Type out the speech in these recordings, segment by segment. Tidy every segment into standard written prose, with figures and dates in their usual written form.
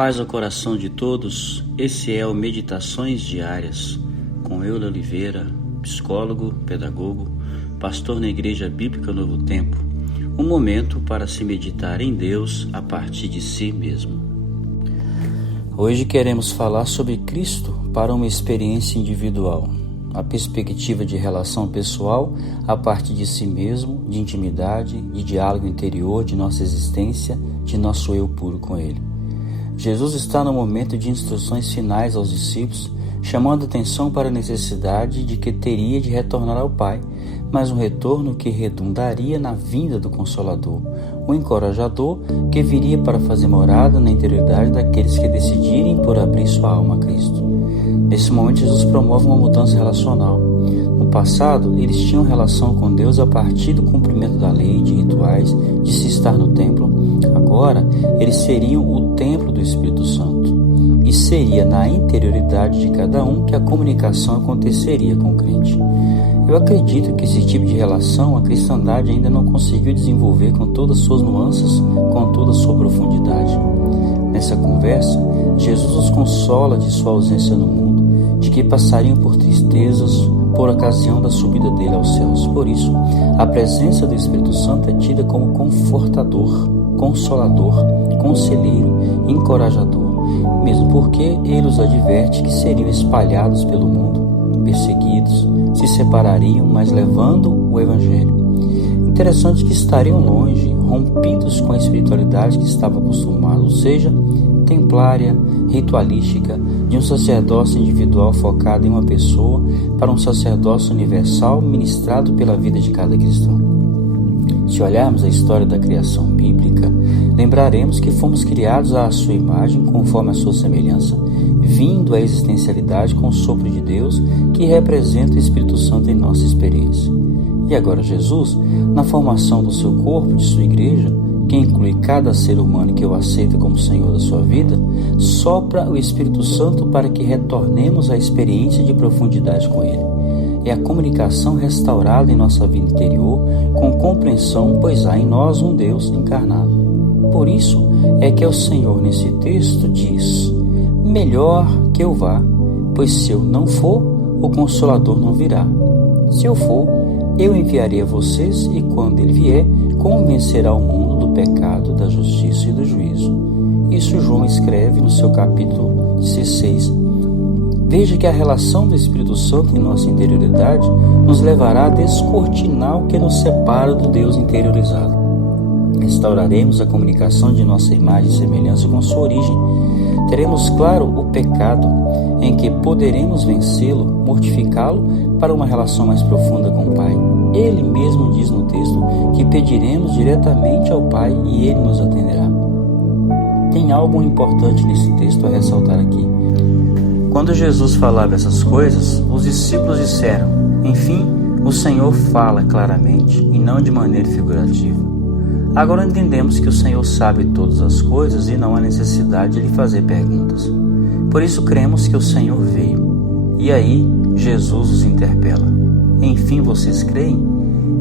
Paz ao coração de todos, esse é o Meditações Diárias, com Euler Oliveira, psicólogo, pedagogo, pastor na Igreja Bíblica Novo Tempo, um momento para se meditar em Deus a partir de si mesmo. Hoje queremos falar sobre Cristo para uma experiência individual, a perspectiva de relação pessoal a partir de si mesmo, de intimidade, de diálogo interior de nossa existência, de nosso eu puro com Ele. Jesus está no momento de instruções finais aos discípulos, chamando atenção para a necessidade de que teria de retornar ao Pai, mas um retorno que redundaria na vinda do Consolador, o encorajador que viria para fazer morada na interioridade daqueles que decidirem por abrir sua alma a Cristo. Nesse momento, Jesus promove uma mudança relacional. No passado, eles tinham relação com Deus a partir do cumprimento da lei, de rituais, de se estar no templo. Agora, eles seriam o templo do Espírito Santo. E seria na interioridade de cada um que a comunicação aconteceria com o crente. Eu acredito que esse tipo de relação a cristandade ainda não conseguiu desenvolver com todas as suas nuances, com toda a sua profundidade. Nessa conversa, Jesus os consola de sua ausência no mundo, de que passariam por tristezas por ocasião da subida dele aos céus. Por isso, a presença do Espírito Santo é tida como confortador, consolador, conselheiro, encorajador, mesmo porque ele os adverte que seriam espalhados pelo mundo, perseguidos, se separariam, mas levando o Evangelho. Interessante que estariam longe, rompidos com a espiritualidade que estava acostumado, ou seja, templária, ritualística, de um sacerdócio individual focado em uma pessoa para um sacerdócio universal ministrado pela vida de cada cristão. Se olharmos a história da criação bíblica, lembraremos que fomos criados à sua imagem, conforme a sua semelhança, vindo à existencialidade com o sopro de Deus, que representa o Espírito Santo em nossa experiência. E agora Jesus, na formação do seu corpo, de sua igreja, que inclui cada ser humano que o aceita como Senhor da sua vida, sopra o Espírito Santo para que retornemos à experiência de profundidade com Ele. É a comunicação restaurada em nossa vida interior, com compreensão, pois há em nós um Deus encarnado. Por isso é que o Senhor nesse texto diz: melhor que eu vá, pois se eu não for, o Consolador não virá. Se eu for, eu enviarei a vocês, e quando ele vier, convencerá o mundo do pecado, da justiça e do juízo. Isso João escreve no seu capítulo 16. Veja que a relação do Espírito Santo em nossa interioridade nos levará a descortinar o que nos separa do Deus interiorizado. Restauraremos a comunicação de nossa imagem e semelhança com sua origem. Teremos claro o pecado, em que poderemos vencê-lo, mortificá-lo para uma relação mais profunda com o Pai. Ele mesmo diz no texto que pediremos diretamente ao Pai e Ele nos atenderá. Tem algo importante nesse texto a ressaltar aqui. Quando Jesus falava essas coisas, os discípulos disseram: enfim, o Senhor fala claramente e não de maneira figurativa. Agora entendemos que o Senhor sabe todas as coisas e não há necessidade de lhe fazer perguntas. Por isso cremos que o Senhor veio. E aí Jesus os interpela: enfim, vocês creem?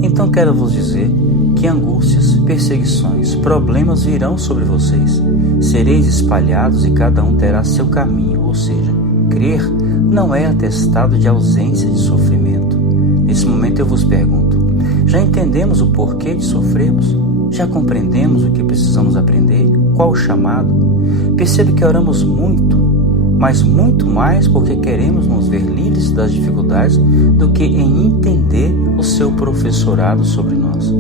Então quero vos dizer que angústias, perseguições, problemas virão sobre vocês. Sereis espalhados e cada um terá seu caminho, ou seja, crer não é atestado de ausência de sofrimento. Nesse momento eu vos pergunto: já entendemos o porquê de sofrermos? Já compreendemos o que precisamos aprender? Qual o chamado? Percebe que oramos muito, mas muito mais porque queremos nos ver livres das dificuldades do que em entender o seu professorado sobre nós.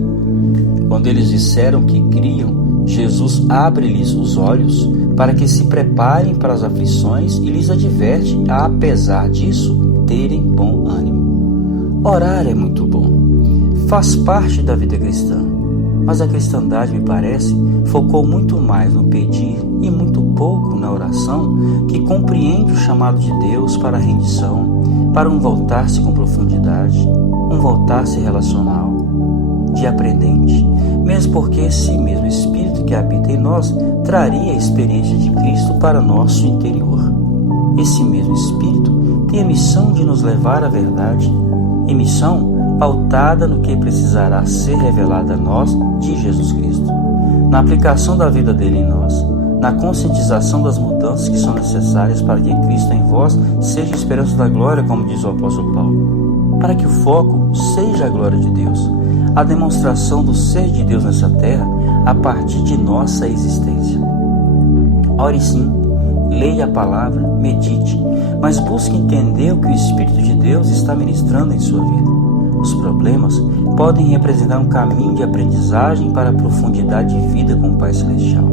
Quando eles disseram que criam, Jesus abre-lhes os olhos para que se preparem para as aflições e lhes adverte a, apesar disso, terem bom ânimo. Orar é muito bom, faz parte da vida cristã, mas a cristandade, me parece, focou muito mais no pedir e muito pouco na oração, que compreende o chamado de Deus para a rendição, para um voltar-se com profundidade, um voltar-se relacional, de aprendente, mesmo porque esse mesmo Espírito que habita em nós traria a experiência de Cristo para nosso interior. Esse mesmo Espírito tem a missão de nos levar à verdade, e missão pautada no que precisará ser revelado a nós de Jesus Cristo. Na aplicação da vida dele em nós, na conscientização das mudanças que são necessárias para que Cristo em vós seja a esperança da glória, como diz o apóstolo Paulo, para que o foco seja a glória de Deus, a demonstração do ser de Deus nessa terra a partir de nossa existência. Ore sim, leia a palavra, medite, mas busque entender o que o Espírito de Deus está ministrando em sua vida. Os problemas podem representar um caminho de aprendizagem para a profundidade de vida com o Pai Celestial.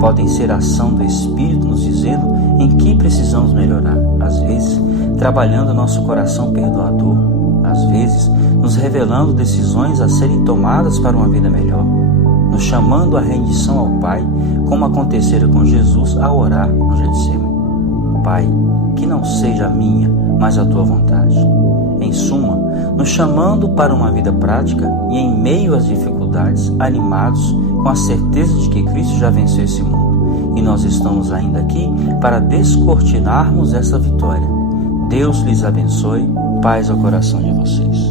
Podem ser a ação do Espírito nos dizendo em que precisamos melhorar, às vezes trabalhando nosso coração perdoador, às vezes nos revelando decisões a serem tomadas para uma vida melhor, nos chamando à rendição ao Pai, como acontecera com Jesus ao orar no Getsemane. Pai, que não seja a minha, mas a tua vontade. Em suma, nos chamando para uma vida prática e em meio às dificuldades, animados com a certeza de que Cristo já venceu esse mundo e nós estamos ainda aqui para descortinarmos essa vitória. Deus lhes abençoe, paz ao coração de vocês.